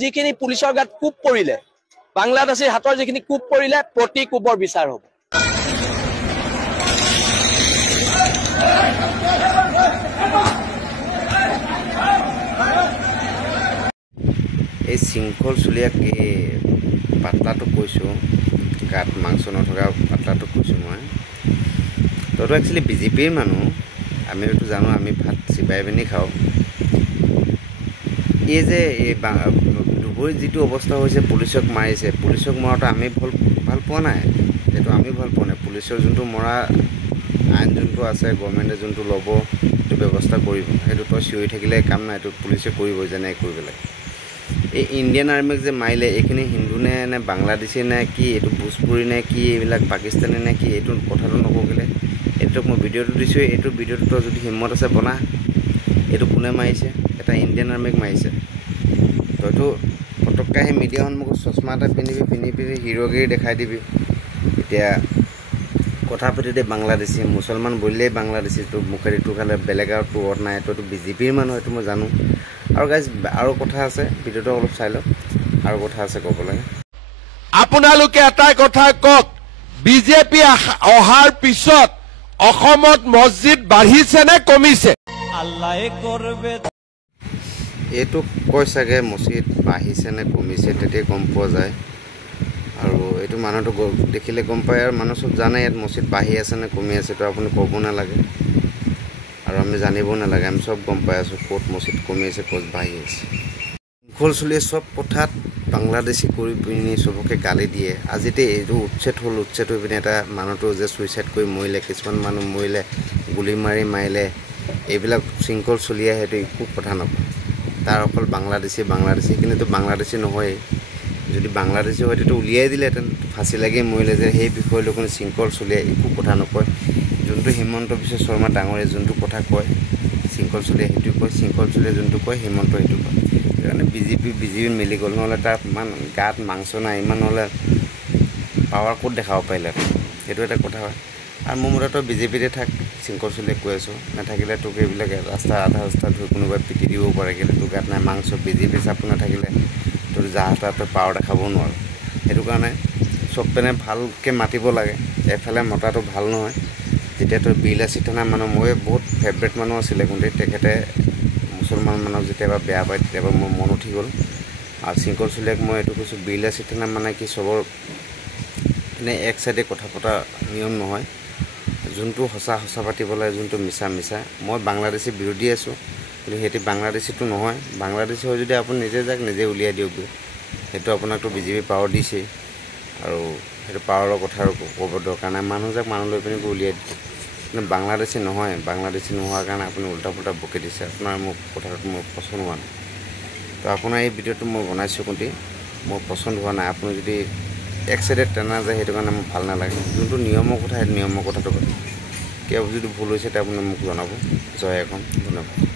যিখিনি পুলিচৰ গাত কোপ পৰিলে বাংলাদেশীৰ হাতৰ যিখিনি কোপ পৰিলে প্ৰতি কোপৰ বিচাৰ হ'ব এই শৃংখল চুলীয়াকে পাতলাটো কৈছোঁ গাত মাংস নথকা পাতলাটো কৈছোঁ মই তইতো একচুৱেলি বিজেপিৰ মানুহ আমিতো জানো আমি ভাত চিবাই পিনি খাওঁ এই যে এই দুবৰীত যিটো অৱস্থা হৈছে পুলিচক মাৰিছে পুলিচক মৰাটো আমি ভাল পোৱা নাই সেইটো আমি ভাল পোৱা নাই পুলিচৰ যোনটো মৰা আইন যোনটো আছে গভৰ্ণমেণ্টে যোনটো ল'ব সেইটো ব্যৱস্থা কৰিব সেইটো তই চিঞৰি থাকিলে কাম নাই এইটো পুলিচে কৰিব যেনে কৰিব লাগে এই ইণ্ডিয়ান আৰ্মিক যে মাৰিলে এইখিনি হিন্দু নে বাংলাদেশী নে কি এইটো ভোজপুৰী নে কি এইবিলাক পাকিস্তানী নে কি এইটো কথাটো নক'লে এইটোক মই ভিডিঅ'টো দিছোঁ এইটো ভিডিঅ'টো তই যদি হিম্মত আছে বনা এইটো কোনে মাৰিছে এটা ইণ্ডিয়ান আৰ্মিক মাৰিছে তইতো পটককৈ আহি মিডিয়া সন্মুখত চশমা এটা পিন্ধি হিৰোগিৰি দেখাই দিবি এতিয়া কথা পাতিতে বাংলাদেশী মুছলমান বুলিলেই বাংলাদেশী তোৰ মুখেদি তোৰ খালে বেলেগ আৰু তোৰ অত নাই তইতো বিজেপিৰ মানুহ এইটো মই জানো আৰু গাইজ আৰু কথা আছে ভিডিঅ'টো অলপ চাই লওক আৰু কথা আছে ক'বলৈ আপোনালোকে এটাই কথা কওক বিজেপি অহাৰ পিছত অসমত মছজিদ বাঢ়িছে নে কমিছে আল্লাহে কৰবে এইটো কয় চাগে মছজিদ বাঢ়িছে নে কমিছে তেতিয়া গম পোৱা যায় আৰু এইটো মানুহটো দেখিলে গম পায় আৰু মানুহ চব জানে ইয়াত মছজিদ বাঢ়ি আছে নে কমি আছে তো আপুনি ক'ব নালাগে আৰু আমি জানিব নালাগে আমি চব গম পাই আছোঁ ক'ত মছজিদ কমি আছে ক'ত বাঢ়ি আছে শৃংখল চুলিয়ে চব কথাত বাংলাদেশী কৰি পিনি চবকে গালি দিয়ে আজিতে এইটো উচ্ছেদ হ'ল উচ্ছেদ হৈ পিনি এটা মানুহটো যে ছুইচাইড কৰি মৰিলে কিছুমান মানুহ মৰিলে গুলি মাৰিলে এইবিলাক শৃংখল চলিয়ে সেইটো একো কথা নকয় তাৰ অকল বাংলাদেশী কিন্তু বাংলাদেশী নহয়েই যদি বাংলাদেশী হয় তেতিয়া উলিয়াই দিলেহেঁতেন ফাঁচি লাগি মৰিলে যে সেই বিষয় লৈ কোনো শৃংখল চলিয়ে একো কথা নকয় যোনটো হিমন্ত বিশ্ব শৰ্মা ডাঙৰীয়ে যোনটো কথা কয় শৃংখল চলিয়ে সেইটো কয় শৃংখল চলিয়ে যোনটো কয় হিমন্ত সেইটো কয় সেইকাৰণে বিজেপি মিলি গ'ল নহ'লে তাৰ ইমান গাত মাংস নাই ইমান নহ'লে পাৱাৰ ক'ত দেখাব পাৰিলে সেইটো এটা কথা হয় আৰু মোৰ মতে তই বিজেপিতে থাক শৃংখল চলিয়ে কৈ আছোঁ নাথাকিলে তোক এইবিলাক ৰাস্তা আধা ৰাস্তা ধুই কোনোবাই পিটি দিব পাৰে কিন্তু তোৰ গাত নাই মাংস বিজেপি চাপো নাথাকিলে তোৰ যাহা তাহ তই পাৱাৰ দেখাব নোৱাৰ সেইটো কাৰণে চব পেনে ভালকৈ মাতিব লাগে এফালে মতাটো ভাল নহয় যেতিয়া তোৰ বিলাসী থানা মানুহ মই বহুত ফেভৰেট মানুহ আছিলে কিন্তু তেখেতে মুছলমান মানুহক যেতিয়াবা বেয়া পায় তেতিয়াবা মোৰ মন উঠি গ'ল আৰু শৃংখল চুলীয়াক মই এইটো কৈছোঁ বিলাসী থানা মানে কি চবৰ এনে এক চাইডে কথা পতা নিয়ম নহয় যোনটো সঁচা পাতিব লাগে যোনটো মিছা মই বাংলাদেশী বিৰোধী আছোঁ কিন্তু সিহঁতি বাংলাদেশীটো নহয় বাংলাদেশী হয় যদি আপুনি নিজে যাক নিজে উলিয়াই দিয়ক সেইটো আপোনাকতো বিজেপি পাৱাৰ দিছেই আৰু সেইটো পাৱাৰৰ কথা আৰু ক'ব দৰকাৰ নাই মানুহ যাক মানুহ লৈ পিনি উলিয়াই দিয়ে কিন্তু বাংলাদেশী নহয় বাংলাদেশী নোহোৱাৰ কাৰণে আপুনি উল্টা পুল্টা বকি দিছে আপোনাৰ মোক কথাটো মোৰ পচন্দ হোৱা নাই তো আপোনাৰ এই ভিডিঅ'টো মই বনাইছোঁ কিন্তু মোৰ পচন্দ হোৱা নাই আপুনি যদি এক চাইডে টানা যায় সেইটো কাৰণে মোৰ ভাল নালাগে যোনটো নিয়মৰ কথা সেইটো নিয়মৰ কথাটো কিয় যদি ভুল হৈছে তেতিয়া আপুনি মোক জনাব জয় এখন ধন্যবাদ